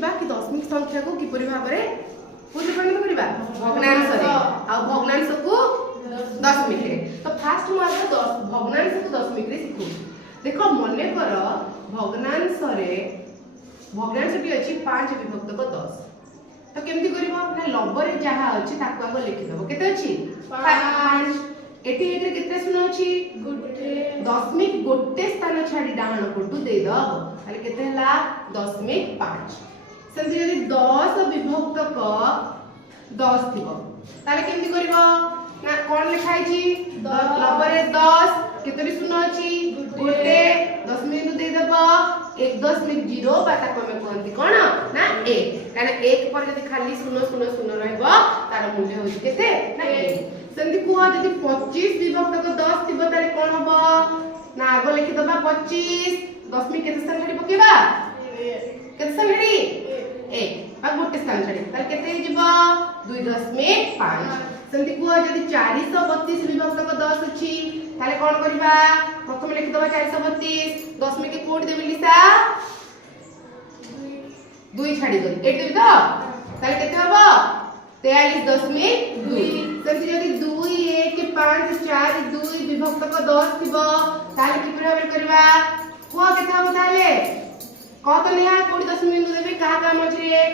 देखिबा कि दशमिक संख्या को किपरि भाबरे पूर्ण परिणत करिबा भग्नांश रे आ भग्नांश को दशमिक रे। तो फास्ट मार्क भग्नांश को दशमिक रे सिखु। देखो मने कर भग्नांश रे भग्नांशटी अछि 5 विभक्त को 10 तो केमती करिवो ना लबरे जहा अछि ताको आगो लिखि दबो केते अछि 5 एटी एकरे केते शून्य अछि गोटे दशमिक गोटे स्थान छाडी डाहण पटु दे दबो ताले केते हला दशमिक 5 सेमती यदि 10 विभक्त को 10 थिबो ताले केमती करिवो ना कोन लिखाइ छी लबरे 10 केतरी शून्य अछि गोटे दशमिक दे दबो 1.0 बाता कमे कोनती कोन ना 1 कारण 1 पर जदी खाली 0 0 0 रहबो तार मूल्य होई केते ना 1 सेमती कुआ जदी 25 विभक्त को 10 थिबो ताले कोन हबो ना आगो लिखि दबा 25 दशमिक केते स्थान छाडी पकेबा केते स्थान छाडी 1 आ गोटे स्थान छाडी ताले केते हिजबो 2.5 सेमती कुआ जदी 432 विभक्त को 10 अछि ताले कोन करबा प्रथम लिखि दबा 432 दशमिक के कोड देबे लिसा 2 छाडी कर 8 देबी तो ताले केते हबो 43.2 सेमती जदी 2 1 5 4 2 विभक्त को 10 थिबो ताले कि प्रयोग करबा को केते हबो ताले क तो लिहा कोडी दशमिक देबे का काम अछि रे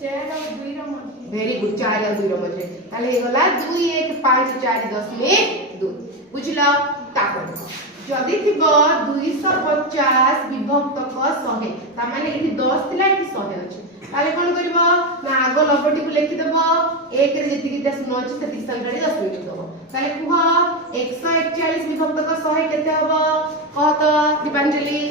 4 और 2 रो मझे वेरी गुड 4 और 2 रो मझे ताले हे गला 2 1 5 4 दशमिक 2 बुझलो ताको जदी थिबो 250 विभक्त को 100 ता माने एठी 10 थिला एठी 100 अछि ताले कोन करबो ना आगो लबटी को लिखि देबो 1 रे जति किटा शून्य अछि सेति संख्या रे 10 मिनिट देबो ताले कुह 141 विभक्त को 100 केते हबो कह तो दीपांजलि